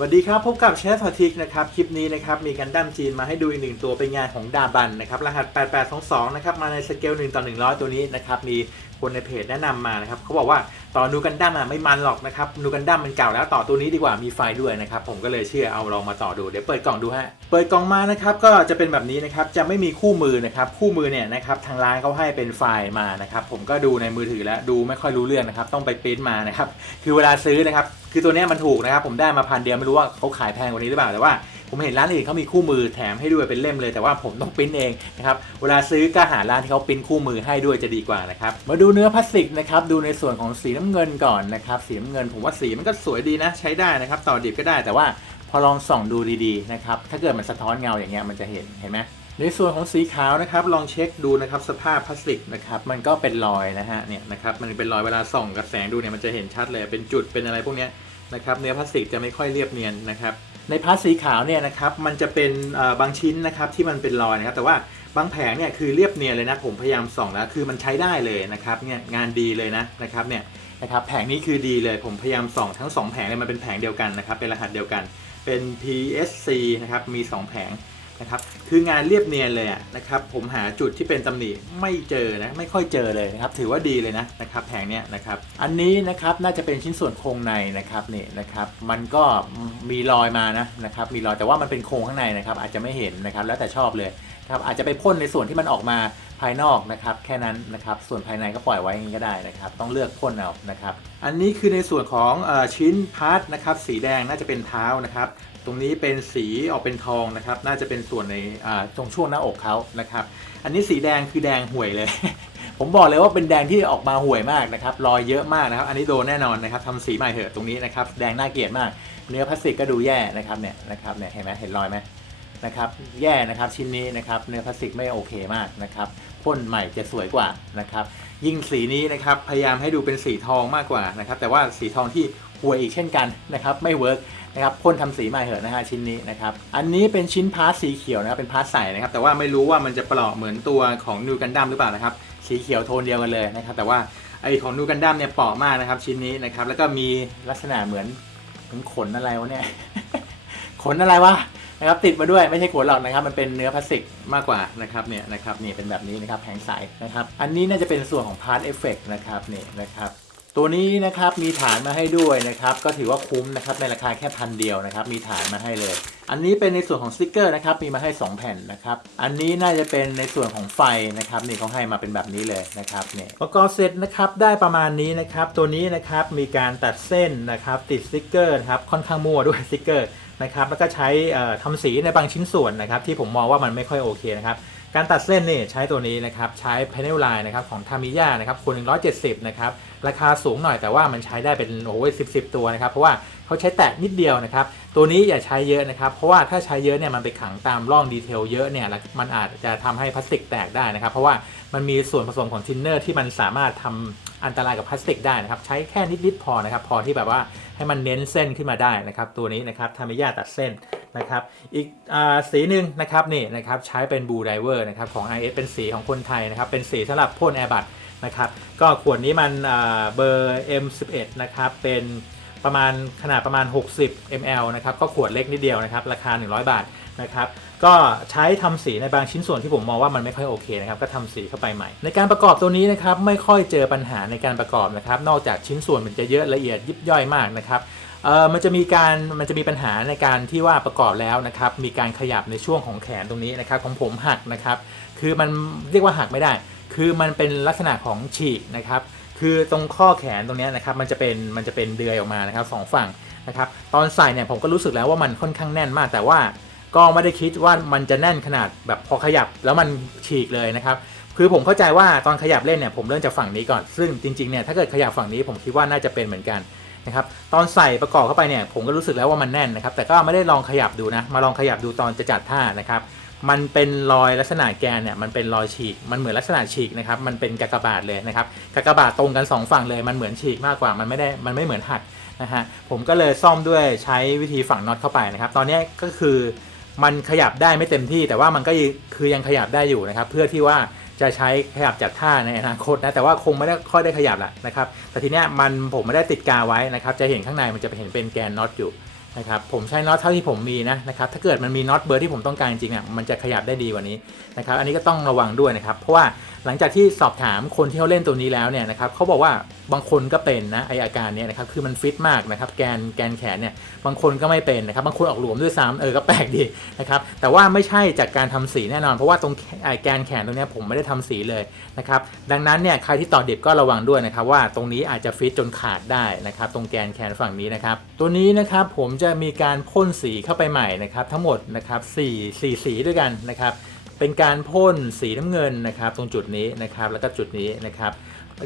สวัสดีครับ พบกับเชฟฟาทิกนะครับ คลิปนี้นะครับ มีกันดั้มจีนมาให้ดูอีกหนึ่งตัวเป็นงานของดาบันนะครับ รหัส 8822 นะครับ มาในสเกล 1 ต่อ 100 ตัวนี้นะครับ มีคนในเพจแนะนำมานะครับเขาบอกว่าต่อนูกันดั้มอะไม่มันหรอกนะครับนูกันดั้มมันเก่าแล้วต่อตัวนี้ดีกว่ามีไฟด้วยนะครับผมก็เลยเชื่อเอาลองมาต่อดูเดี๋ยวเปิดกล่องดูฮะเปิดกล่องมานะครับก็จะเป็นแบบนี้นะครับจะไม่มีคู่มือนะครับคู่มือเนี่ยนะครับทางร้านเขาให้เป็นไฟล์มานะครับผมก็ดูในมือถือแล้วดูไม่ค่อยรู้เรื่องนะครับต้องไปปริ้นมานะครับคือเวลาซื้อนะครับคือตัวเนี้ยมันถูกนะครับผมได้มาพันเดียวไม่รู้ว่าเขาขายแพงกว่านี้หรือเปล่าแต่ว่า ผมเห็นร้านอื่นเขามีคู่มือแถมให้ด้วยเป็นเล่มเลยแต่ว่าผมต้องปริ้นเองนะครับเวลาซื้อก็หาร้านที่เขาปริ้นคู่มือให้ด้วยจะดีกว่านะครับมาดูเนื้อพลาสติกนะครับดูในส่วนของสีน้ำเงินก่อนนะครับสีน้ำเงินผมว่าสีมันก็สวยดีนะใช้ได้นะครับต่อดิบก็ได้แต่ว่าพอลองส่องดูดีๆนะครับถ้าเกิดมันสะท้อนเงาอย่างเงี้ยมันจะเห็นเห็นไหมในส่วนของสีขาวนะครับลองเช็คดูนะครับสภาพพลาสติกนะครับมันก็เป็นรอยนะฮะเนี่ยนะครับมันเป็นรอยเวลาส่องกับแสงดูเนี่ยมันจะเห็นชัดเลยเป็นจุดเป็นอะไรพวกเนี้ยนะครับเนื้อพลาสติกจะไม่ค่อยเรียบเนียนนะครับ ในพาร์ทสีขาวเนี่ยนะครับมันจะเป็นบางชิ้นนะครับที่มันเป็นรอยนะครับ แต่ว่าบางแผงเนี่ยคือเรียบเนียนเลยนะผมพยายามส่องแล้วคือมันใช้ได้เลยนะครับเนี่ยงานดีเลยนะนะครับเนี่ยนะครับแผงนี้คือดีเลยผมพยายามส่องทั้ง 2 แผงเลยมันเป็นแผงเดียวกันนะครับเป็นรหัสเดียวกันเป็น PSC นะครับมี 2 แผง นะครับคืองานเรียบเนียนเลยอะนะครับผมหาจุดที่เป็นตำหนิไม่เจอนะไม่ค่อยเจอเลยนะครับถือว่าดีเลยนะนะครับแผงเนี้ยนะครับอันนี้นะครับน่าจะเป็นชิ้นส่วนโครงในนะครับนี่นะครับมันก็มีรอยมานะนะครับมีรอยแต่ว่ามันเป็นโครงข้างในนะครับอาจจะไม่เห็นนะครับแล้วแต่ชอบเลย ครับอาจจะไปพ่นในส่วนที่มันออกมาภายนอกนะครับแค่นั้นนะครับส่วนภายในก็ปล่อยไว้อย่างนี้ก็ได้นะครับ ต้องเลือกพ่นเอานะครับ อันนี้คือในส่วนของอชิ้นพาร์ทนะครับสีแดงน่าจะเป็นเท้านะครับ ตรงนี้เป็นสีออกเป็นทองนะครับ น่าจะเป็นส่วนในตรงช่วงหน้าอกเขานะครับ อันนี้สีแดงคือแดงห่วยเลย ผมบอกเลยว่าเป็นแดงที่ออกมาห่วยมากนะครับรอยเยอะมากนะครับ อันนี้โดนแน่นอนนะครับทำสีใหม่เถอะตรงนี้นะครับแดงน่าเกลียดมาก เนื้อพลาสติกก็ดูแย่นะครับเนี่ยนะครับเนี่ยเห็นไหมเห็นรอยไหม นะครับแย่นะครับชิ้นนี้นะครับเนื้อพลาสติกไม่โอเคมากนะครับพ่นใหม่จะสวยกว่านะครับยิ่งสีนี้นะครับพยายามให้ดูเป็นสีทองมากกว่านะครับแต่ว่าสีทองที่ห่วยอีกเช่นกันนะครับไม่เวิร์กนะครับพ่นทำสีใหม่เหอะนะฮะชิ้นนี้นะครับอันนี้เป็นชิ้นพาร์ทสีเขียวนะครับเป็นพาร์ทใสนะครับแต่ว่าไม่รู้ว่ามันจะเปราะเหมือนตัวของนูกันดั้มหรือเปล่านะครับสีเขียวโทนเดียวกันเลยนะครับแต่ว่าไอของนูกันดั้มเนี่ยเปาะมากนะครับชิ้นนี้นะครับแล้วก็มีลักษณะเหมือนเหมือนขนอะไรวะเนี่ยขนอะไรวะ นะครับติดมาด้วยไม่ใช่ขนหรอกนะครับมันเป็นเนื้อพลาสติกมากกว่านะครับเนี่ยนะครับนี่เป็นแบบนี้นะครับแผงใสนะครับอันนี้น่าจะเป็นส่วนของพาร์ทเอฟเฟกนะครับนี่นะครับตัวนี้นะครับมีฐานมาให้ด้วยนะครับก็ถือว่าคุ้มนะครับในราคาแค่พันเดียวนะครับมีฐานมาให้เลย อันนี้เป็นในส่วนของสติกเกอร์นะครับมีมาให้ 2 แผ่นนะครับอันนี้น่าจะเป็นในส่วนของไฟนะครับนี่เขาให้มาเป็นแบบนี้เลยนะครับเนี่ยประกอบเสร็จนะครับได้ประมาณนี้นะครับตัวนี้นะครับมีการตัดเส้นนะครับติดสติกเกอร์นะครับค่อนข้างมั่วด้วยสติกเกอร์ นะครับแล้วก็ใช้เอ่อทำสีในบางชิ้นส่วนนะครับที่ผมมองว่ามันไม่ค่อยโอเคนะครับ การตัดเส้นนี่ใช้ตัวนี้นะครับใช้ panel line นะครับของ Tamiya นะครับคูณ170 นะครับราคาสูงหน่อยแต่ว่ามันใช้ได้เป็นโอ้ยสิบสิบตัวนะครับเพราะว่าเขาใช้แตะนิดเดียวนะครับตัวนี้อย่าใช้เยอะนะครับเพราะว่าถ้าใช้เยอะเนี่ยมันไปขังตามร่องดีเทลเยอะเนี่ยแล้วมันอาจจะทำให้พลาสติกแตกได้นะครับ เพราะว่ามันมีส่วนผสมของทินเนอร์ที่มันสามารถทำอันตรายกับพลาสติกได้นะครับใช้แค่นิดๆพอนะครับพอที่แบบว่าให้มันเน้นเส้นขึ้นมาได้นะครับตัวนี้นะครับทามิยาตัดเส้น นะครับ อีกอสีหนึ่งนะครับนี่นะครับใช้เป็นบูไดเวอร์นะครับของ IS เป็นสีของคนไทยนะครับ เป็นสีสำหรับพ่นแอร์บัตนะครับก็ขวดนี้มันอ่าเบอร์ M11 นะครับเป็นประมาณขนาดประมาณ 60 ml นะครับก็ขวดเล็กนิดเดียวนะครับราคา 100 บาทนะครับก็ใช้ทำสีในบางชิ้นส่วนที่ผมมองว่ามันไม่ค่อยโอเคนะครับก็ทำสีเข้าไปใหม่ ในการประกอบตัวนี้นะครับไม่ค่อยเจอปัญหาในการประกอบนะครับนอกจากชิ้นส่วนมันจะเยอะละเอียดยิบย่อยมากนะครับ เออมันจะมีการมันจะมีปัญหาในการที่ว่าประกอบแล้วนะครับ มีการขยับในช่วงของแขนตรงนี้นะครับของผมหักนะครับ คือมันเรียกว่าหักไม่ได้ คือมันเป็นลักษณะของฉีกนะครับ คือตรงข้อแขนตรงนี้นะครับ มันจะเป็นมันจะเป็นเดือยออกมานะครับสองฝั่งนะครับ ตอนใส่เนี่ยผมก็รู้สึกแล้วว่ามันค่อนข้างแน่นมากแต่ว่าก็ไม่ได้คิดว่ามันจะแน่นขนาดแบบพอขยับแล้วมันฉีกเลยนะครับ คือผมเข้าใจว่าตอนขยับเล่นเนี่ยผมเริ่มจากฝั่งนี้ก่อน ซึ่งจริงๆเนี่ยถ้าเกิดขยับฝั่งนี้ผมคิดว่าน่าจะเป็นเหมือนกัน นะครับตอนใส่ประกอบเข้าไปเนี่ยผมก็รู้สึกแล้วว่ามันแน่นนะครับแต่ก็ไม่ได้ลองขยับดูนะมาลองขยับดูตอนจะจัดท่านะครับมันเป็นรอยลักษณะแกนเนี่ยมันเป็นรอยฉีก มันเหมือนลักษณะฉีกนะครับมันเป็นกากบาทเลยนะครับกากบาทตรงกันสองฝั่งเลยมันเหมือนฉีกมากกว่ามันไม่ได้มันไม่เหมือนหักนะฮะผมก็เลยซ่อมด้วยใช้วิธีฝังน็อตเข้าไปนะครับตอนนี้ก็คือมันขยับได้ไม่เต็มที่ แต่ว่ามันก็คือยังขยับได้อยู่นะครับเพื่อที่ว่า จะใช้ขยับจัดท่าในอนาคตนะแต่ว่าคงไม่ได้ค่อยได้ขยับแหละนะครับแต่ทีเนี้ยมันผมไม่ได้ติดกาวไว้นะครับจะเห็นข้างในมันจะเห็นเป็นแกนน็อตอยู่นะครับผมใช้น็อตเท่าที่ผมมีนะนะครับถ้าเกิดมันมีน็อตเบอร์ที่ผมต้องการจริงๆอ่ยมันจะขยับได้ดีกว่านี้นะครับอันนี้ก็ต้องระวังด้วยนะครับเพราะว่า หลังจากที่สอบถามคนที่เขาเล่นตัวนี้แล้วเนี่ยนะครับเขาบอกว่าบางคนก็เป็นนะไออาการเนี้ยนะครับคือมันฟิตมากนะครับแกนแกนแขนเนี่ยบางคนก็ไม่เป็นนะครับบางคนออกหลวมด้วยซ้ำเออก็แปลกดีนะครับแต่ว่าไม่ใช่จากการทำสีแน่นอน เพราะว่าตรงไอแกนแขนตรงนี้ผมไม่ได้ทำสีเลยนะครับดังนั้นเนี่ยใครที่ต่อดิบก็ระวังด้วยนะครับว่าตรงนี้อาจจะฟิตจนขาดได้นะครับตรงแกนแขนฝั่งนี้นะครับตัวนี้นะครับผมจะมีการพ่นสีเข้าไปใหม่นะครับทั้งหมดนะครับสี่สี่สีด้วยกันนะครับ เป็นการพ่นสีน้ำเงินนะครับตรงจุดนี้นะครับแล้วก็จุดนี้นะครับ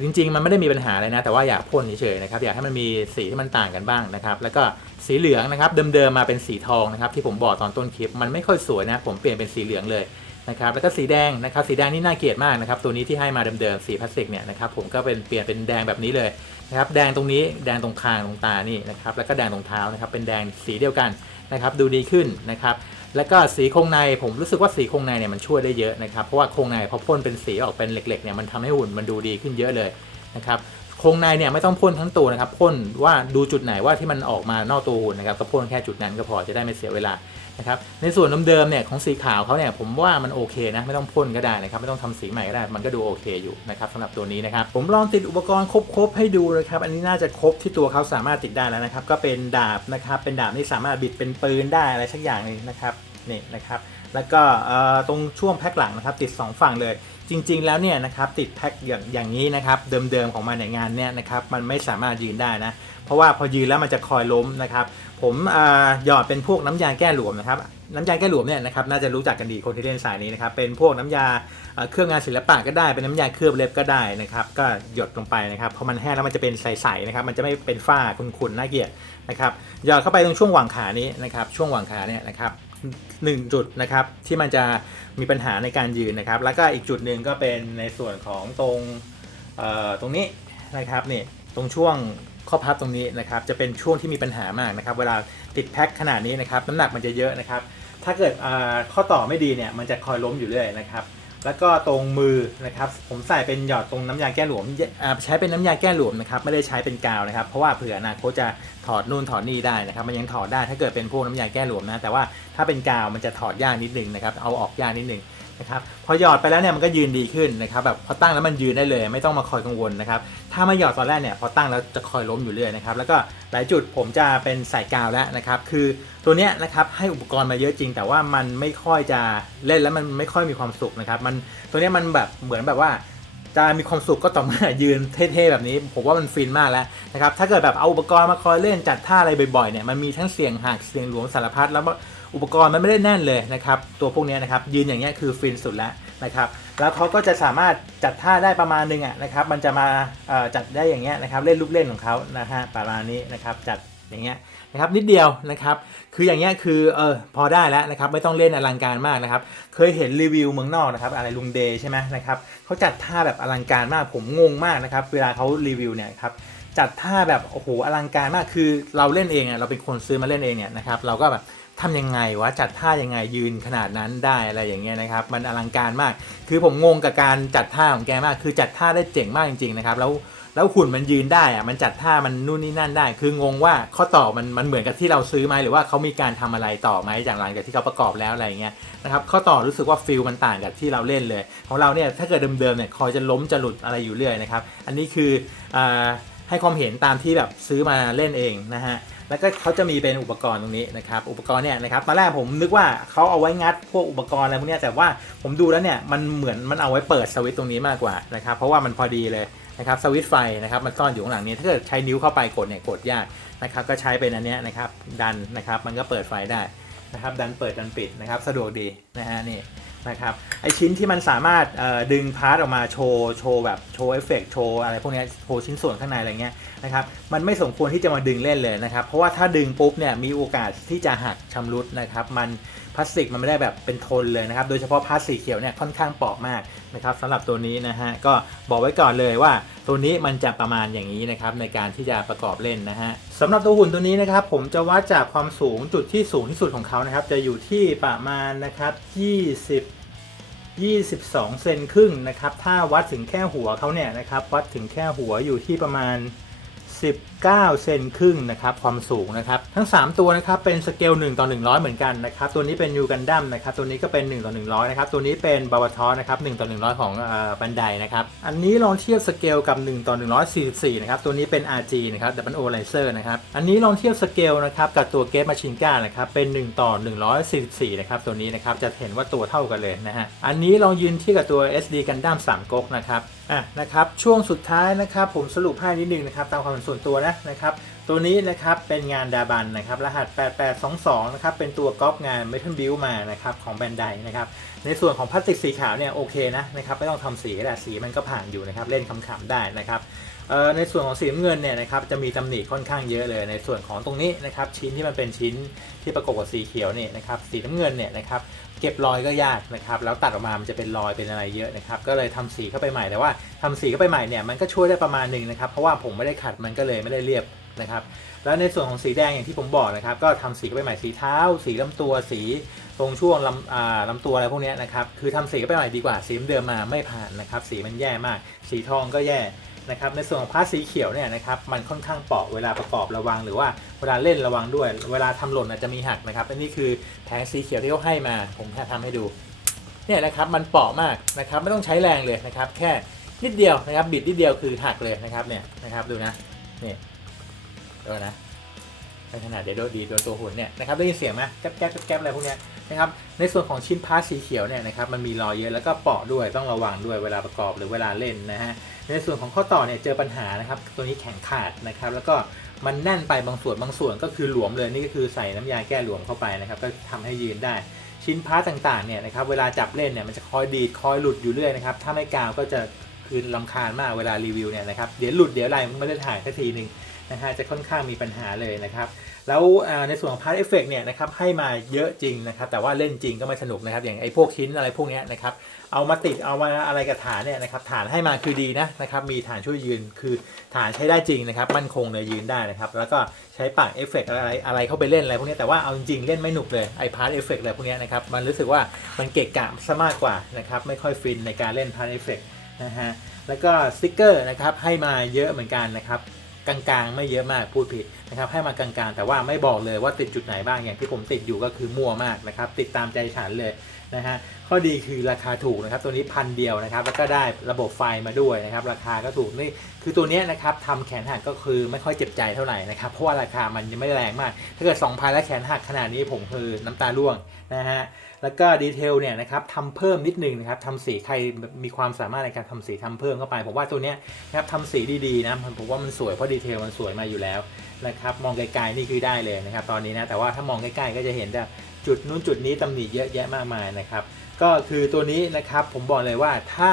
จริงๆ มันไม่ได้มีปัญหาอะไรนะ แต่ว่าอยากพ่นเฉยๆนะครับอยากให้มันมีสีที่มันต่างกันบ้างนะครับ แล้วก็สีเหลืองนะครับเดิมๆมาเป็นสีทองนะครับที่ผมบอกตอนต้นคลิป มันไม่ค่อยสวยนะ ผมเปลี่ยนเป็นสีเหลืองเลยนะครับแล้วก็สีแดงนะครับสีแดงนี่น่าเกลียดมากนะครับตัวนี้ที่ให้มาเดิมๆสีพลาสติกเนี่ยนะครับผมก็เป็นเปลี่ยนเป็นแดงแบบนี้เลยนะครับแดงตรงนี้แดงตรงคางตรงตานี่นะครับแล้วก็แดงตรงเท้านะครับเป็นแดงสีเดียวกันนะครับดูดีขึ้นนะครับ แล้วก็สีโครงในผมรู้สึกว่าสีโครงในเนี่ยมันช่วยได้เยอะนะครับ เพราะว่าโครงในพอพ่นเป็นสีออกเป็นเหล็กๆเนี่ยมันทำให้หุ่นมันดูดีขึ้นเยอะเลยนะครับโครงในเนี่ยไม่ต้องพ่นทั้งตัวนะครับพ่นว่าดูจุดไหนว่าที่มันออกมานอกตัวหุ่นนะครับก็พ่นแค่จุดนั้นก็พอจะได้ไม่เสียเวลา นะครับในส่วนเดิมๆเนี่ยของสีขาวเขาเนี่ยผมว่ามันโอเคนะไม่ต้องพ่นก็ได้นะครับไม่ต้องทำสีใหม่ก็ได้มันก็ดูโอเคอยู่นะครับสำหรับตัวนี้นะครับผมลองติดอุปกรณ์ครบๆให้ดูนะครับอันนี้น่าจะครบที่ตัวเขาสามารถติดได้แล้วนะครับก็เป็นดาบนะครับเป็นดาบที่สามารถบิดเป็นปืนได้อะไรสักอย่างนึงนะครับนี่นะครับแล้วก็ตรงช่วงแพ็คหลังนะครับติด 2 ฝั่งเลย จริงๆแล้วเนี่ยนะครับติดแพ็คอย่างอย่างนี้นะครับเดิมๆของมันในงานเนี่ยนะครับมันไม่สามารถยืนได้นะเพราะว่าพอยืนแล้วมันจะคอยล้มนะครับผมหยอดเป็นพวกน้ำยาแก้หลวมนะครับน้ำยาแก้หลวมเนี่ยนะครับน่าจะรู้จักกันดีคนที่เล่นสายนี้นะครับเป็นพวกน้ำยาเครื่องงานศิลปะก็ได้เป็นน้ำยาเคลือบเล็บก็ได้นะครับก็หยดลงไปนะครับพอมันแห้งแล้วมันจะเป็นใสๆนะครับมันจะไม่เป็นฝ้าขุ่นๆน่าเกลียดนะครับหยอดเข้าไปตรงช่วงหว่างขานี้นะครับช่วงหว่างขาเนี่ยนะครับ หนึ่งจุดนะครับที่มันจะมีปัญหาในการยืนนะครับ แล้วก็อีกจุดหนึ่งก็เป็นในส่วนของตรงตรงนี้นะครับนี่ตรงช่วงข้อพับตรงนี้นะครับจะเป็นช่วงที่มีปัญหามากนะครับ เวลาติดแพ็คขนาดนี้นะครับน้ำหนักมันจะเยอะนะครับ ถ้าเกิดข้อต่อไม่ดีเนี่ยมันจะคอยล้มอยู่เรื่อยนะครับ แล้วก็ตรงมือนะครับผมใส่เป็นหยอดตรงน้ำยาแก้หลวมใช้เป็นน้ำยาแก้หลวมนะครับไม่ได้ใช้เป็นกาวนะครับ เพราะว่าเผื่ออนาคตจะถอดนู่นถอดนี่ได้นะครับ มันยังถอดได้ถ้าเกิดเป็นพวกน้ำยาแก้หลวมนะแต่ว่าถ้าเป็นกาวมันจะถอดยากนิดนึงนะครับเอาออกยากนิดนึง นะครับพอหยอดไปแล้วเนี่ยมันก็ยืนดีขึ้นนะครับแบบพอตั้งแล้วมันยืนได้เลย ไม่ต้องมาคอยกังวลนะครับถ้าไม่หยอดตอนแรกเนี่ยพอตั้งแล้วจะคอยล้มอยู่เรื่อยนะครับแล้วก็หลายจุดผมจะเป็นใส่กาวแล้วนะครับคือตัวเนี้ยนะครับให้อุปกรณ์มาเยอะจริง แต่ว่ามันไม่ค่อยจะเล่นแล้วมันไม่ค่อยมีความสุขนะครับมันตัวเนี้ยมันแบบเหมือนแบบว่าจะมีความสุขก็ต่อเมื่อยืนเท่ๆแบบนี้ ผมว่ามันฟินมากแล้วนะครับถ้าเกิดแบบเอาอุปกรณ์มาคอยเล่นจัดท่าอะไรบ่อยๆเนี่ยมันมีทั้งเสียงหักเสียงหลวมสารพัดแล้ว อุปกรณ์มันไม่ได้แน่นเลยนะครับ ตัวพวกนี้นะครับ ยืนอย่างเงี้ยคือฟินสุดแล้วนะครับ แล้วเขาก็จะสามารถจัดท่าได้ประมาณนึงอะนะครับ มันจะมาจัดได้อย่างเงี้ยนะครับ เล่นลูกเล่นของเขานะฮะประมาณนี้นะครับ จัดอย่างเงี้ยนะครับนิดเดียวนะครับ คืออย่างเงี้ยคือเออพอได้แล้วนะครับไม่ต้องเล่นอลังการมากนะครับ เคยเห็นรีวิวเมืองนอกนะครับอะไรลุงเดย์ใช่ไหมนะครับเขาจัดท่าแบบอลังการมากผมงงมากนะครับเวลาเขารีวิวเนี่ยครับจัดท่าแบบโอ้โหอลังการมากคือเราเล่นเองอะเราเป็นคนซื้อมาเล่นเองเนี่ยนะครับเราก็แบบ ทำยังไงวะจัดท่ายังไงยืนขนาดนั้นได้อะไรอย่างเงี้ยนะครับ มันอลังการมาก คือผมงงกับการจัดท่าของแกมาก คือจัดท่าได้เจ๋งมากจริงๆนะครับ แล้วแล้วหุ่นมันยืนได้อะมันจัดท่ามันนู่นนี่นั่นได้ คืองงว่าข้อต่อมันมันเหมือนกับที่เราซื้อไหมหรือว่าเขามีการทำอะไรต่อไหมจากหลังจากที่เขาประกอบแล้วอะไรเงี้ยนะครับข้อต่อรู้สึกว่าฟิลมันต่างกับที่เราเล่นเลย ของเราเนี่ยถ้าเกิดเดิมๆเนี่ยคอยจะล้มจะหลุดอะไรอยู่เรื่อยนะครับ อันนี้คืออ่าให้ความเห็นตามที่แบบซื้อมาเล่นเองนะฮะแล้วก็เขาจะมีเป็นอุปกรณ์ตรงนี้นะครับ อุปกรณ์เนี่ยนะครับตอนแรกผมนึกว่าเขาเอาไว้งัดพวกอุปกรณ์อะไรพวกนี้แต่ว่าผมดูแล้วเนี่ยมันเหมือนมันเอาไว้เปิดสวิตช์ตรงนี้มากกว่านะครับ เพราะว่ามันพอดีเลยนะครับสวิตช์ไฟนะครับมันซ่อนอยู่ข้างหลังนี้ถ้าเกิดใช้นิ้วเข้าไปกดเนี่ยกดยากนะครับก็ใช้เป็นอันเนี้ยนะครับดันนะครับมันก็เปิดไฟได้นะครับดันเปิดดันปิดนะครับสะดวกดีนะฮะนี่ นะครับไอชิ้นที่มันสามารถดึงพาร์ตออกมาโชว์โชว์แบบโชว์เอฟเฟกโชว์อะไรพวกนี้โชว์ชิ้นส่วนข้างในอะไรเงี้ยนะครับมันไม่สมควรที่จะมาดึงเล่นเลยนะครับ เพราะว่าถ้าดึงปุ๊บเนี่ยมีโอกาสที่จะหักชำรุดนะครับ มันพลาสติกมันไม่ได้แบบเป็นทนเลยนะครับ โดยเฉพาะพลาสสีเขียวเนี่ยค่อนข้างเปราะมาก นะครับสำหรับตัวนี้นะฮะก็บอกไว้ก่อนเลยว่า ตัวนี้มันจะประมาณอย่างนี้นะครับในการที่จะประกอบเล่นนะฮะสำหรับตัวหุ่นตัวนี้นะครับผมจะวัดจากความสูงจุดที่สูงที่สุดของเขานะครับจะอยู่ที่ประมาณนะครับ20 22 เซนครึ่งนะครับ ถ้าวัดถึงแค่หัวเขาเนี่ยนะครับ วัดถึงแค่หัวอยู่ที่ประมาณ 19 เซนครึ่งนะครับความสูงนะครับทั้ง 3 ตัวนะครับเป็นสเกล1ต่อ100 เหมือนกันนะครับตัวนี้เป็นยูกันดั้มนะครับตัวนี้ก็เป็น 1 ต่อ 100นะครับตัวนี้เป็นบาวทอนะครับ1ต่อ 100 ของบันไดนะครับอันนี้ลองเทียบสเกลกับ 1 ต่อ 144 นะครับตัวนี้เป็น RG นะครับ Double O Laser นะครับอันนี้ลองเทียบสเกลนะครับกับตัวเกตมาชินก้านะครับเป็น 1 ต่อ 144 นะครับตัวนี้นะครับจะเห็นว่าตัวเท่ากันเลยนะฮะอันนี้ลองยืนเที่กับตัว SD กันดั้ม3ก๊กนะครับอะนะครับช่วงสุดท้ายนะครับผมสรุปให้นิดนึงนะครับตามความเห็นส่วนตัวนะนะครับตัวนี้นะครับเป็นงานดาบันนะครับรหัส 8822 นะครับเป็นตัวก๊อปงานเมทัลบิลมานะครับของแบรนด์ใดนะครับในส่วนของพลาสติกสีขาวเนี่ยโอเคนะนะครับไม่ต้องทำสีก็ได้สีมันก็ผ่านอยู่นะครับเล่นขำๆได้นะครับ ในส่วนของสีน้ำเงินเนี่ยนะครับจะมีตำหนิค่อนข้างเยอะเลย ในส่วนของตรงนี้นะครับชิ้นที่มันเป็นชิ้นที่ประกบกับสีเขียวเนี่ยนะครับสีน้ำเงินเนี่ยนะครับเก็บรอยก็ยากนะครับแล้วตัดออกมามันจะเป็นรอยเป็นอะไรเยอะนะครับก็เลยทำสีเข้าไปใหม่แต่ว่าทำสีเข้าไปใหม่เนี่ยมันก็ช่วยได้ประมาณหนึ่งนะครับเพราะว่าผมไม่ได้ขัดมันก็เลยไม่ได้เรียบนะครับแล้วในส่วนของสีแดงอย่างที่ผมบอกนะครับก็ทำสีเข้าไปใหม่สีเท้า สีลำตัวสีตรงช่วงลำลำตัวอะไรพวกนี้นะครับคือทำสีเข้าไปใหม่ดีกว่าสีเดิมมาไม่ผ่านนะครับสีมันแย่มาก สีทองก็แย่ นะครับในส่วนของพาร์ทสีเขียวเนี่ยนะครับมันค่อนข้างเปราะเวลาประกอบระวัง หรือว่าเวลาเล่นระวังด้วย เวลาทำหล่นอาจจะมีหักนะครับอันนี้คือแผงสีเขียวที่เขาให้มาผมแค่ทำให้ดูเนี่ยนะครับมันเปราะมากนะครับไม่ต้องใช้แรงเลยนะครับ แค่นิดเดียวนะครับบิดนิดเดียวคือหักเลยนะครับเนี่ยนะครับดูนะนี่ดูนะในขนาดเดโดดีโดนตัวหุ่นเนี่ยนะครับได้ยินเสียงไหมแก๊บแก๊บแก๊บแก๊บอะไรพวกเนี้ย นะครับในส่วนของชิ้นพาร์ทสีเขียวเนี่ยนะครับมันมีรอยเยอะแล้วก็เปราะด้วยต้องระวังด้วยเวลาประกอบหรือเวลาเล่นนะฮะในส่วนของข้อต่อเนี่ยเจอปัญหานะครับตัวนี้แข็งขาดนะครับแล้วก็มันแน่นไปบางส่วนบางส่วนก็คือหลวมเลยนี่ก็คือใส่น้ำยาแก้หลวมเข้าไปนะครับก็ทำให้ยืนได้ชิ้นพาร์ทต่างๆเนี่ยนะครับเวลาจับเล่นเนี่ยมันจะคอยดีดคอยหลุดอยู่เรื่อยนะครับถ้าไม่กาวก็จะคือลำคาญมากเวลารีวิวเนี่ยนะครับเดี๋ยวหลุดเดี๋ยวอะไรไม่ได้ถ่ายสักทีหนึ่งนะฮะจะค่อนข้างมีปัญหาเลยนะครับ แล้วในส่วนของพาร์ทเอฟเฟกเนี่ยนะครับให้มาเยอะจริงนะครับแต่ว่าเล่นจริงก็ไม่สนุกนะครับ อย่างไอ้พวกชิ้นอะไรพวกนี้นะครับเอามาติดเอามาอะไรกับฐานเนี่ยนะครับฐานให้มาคือดีนะนะครับมีฐานช่วยยืนคือฐานใช้ได้จริงนะครับมั่นคงเลยยืนได้นะครับแล้วก็ใช้ปากเอฟเฟกอะไรอะไรเข้าไปเล่นอะไรพวกนี้แต่ว่าเอาจริงๆเล่นไม่หนุกเลยไอ้พาร์ทเอฟเฟกอะไรพวกนี้นะครับมันรู้สึกว่ามันเกะกะซะมากกว่านะครับไม่ค่อยฟินในการเล่นพาร์ทเอฟเฟกนะฮะแล้วก็สติกเกอร์นะครับให้มาเยอะเหมือนกันนะครับกลางๆ ไม่เยอะมากพูดผิด นะครับให้มากลางๆ แต่ว่าไม่บอกเลยว่าติดจุดไหนบ้างอย่างที่ผมติดอยู่ก็คือมั่วมากนะครับ ติดตามใจฉันเลยนะฮะข้อดีคือราคาถูกนะครับ ตัวนี้พันเดียวนะครับ แล้วก็ได้ระบบไฟมาด้วยนะครับ ราคาก็ถูกนี่คือตัวนี้นะครับทำแขนหักก็คือไม่ค่อยเจ็บใจเท่าไหร่นะครับ เพราะว่าราคามันยังไม่แรงมาก ถ้าเกิด2,000แล้วแขนหักขนาดนี้ผมคือน้ำตาร่วงนะฮะแล้วก็ดีเทลเนี่ยนะครับทำเพิ่มนิดนึงนะครับทำสีใครมีความสามารถในการทำสีทำเพิ่มเข้าไปผมว่าตัวนี้นะครับทำสีดีๆนะผมว่ามันสวยเพราะดีเทลมันสวยมาอยู่แล้วนะครับมองไกลๆนี่คือได้เลยนะครับ ตอนนี้นะแต่ว่าถ้ามองใกล้ๆก็จะเห็นแต่จุดนู้นจุดนี้ตำหนิเยอะแยะมากมายนะครับ ก็คือตัวนี้นะครับผมบอกเลยว่าถ้า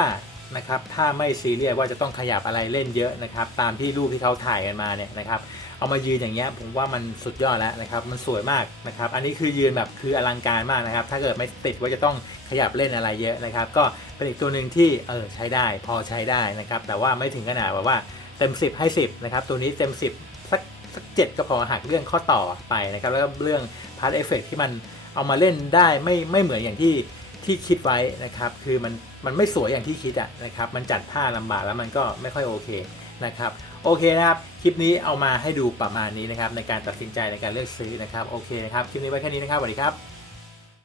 นะครับถ้าไม่ซีเรียสว่าจะต้องขยับอะไรเล่นเยอะนะครับ ตามที่รูปที่เขาถ่ายกันมาเนี่ยนะครับเอามายืนอย่างเงี้ยผมว่ามันสุดยอดแล้วนะครับ มันสวยมากนะครับ อันนี้คือยืนแบบคืออลังการมากนะครับ ถ้าเกิดไม่ติดว่าจะต้องขยับเล่นอะไรเยอะนะครับ ก็เป็นอีกตัวหนึ่งที่เออใช้ได้พอใช้ได้นะครับ แต่ว่าไม่ถึงขนาดแบบว่าเต็ม 10 ให้ 10นะครับตัวนี้เต็ม 10 สักเจ็ดก็พอหักเรื่องข้อต่อไปนะครับแล้วก็เรื่องพาร์ทเอฟเฟกที่มันเอามาเล่นได้ไม่ไม่เหมือนอย่างที่ที่คิดไว้นะครับคือมันมันไม่สวยอย่างที่คิดอะนะครับมันจัดผ้าลำบากแล้วมันก็ไม่ค่อยโอเคนะครับโอเคนะครับคลิปนี้เอามาให้ดูประมาณนี้นะครับในการตัดสินใจในการเลือกซื้อนะครับโอเคนะครับคลิปนี้ไว้แค่นี้นะครับสวัสดีครับ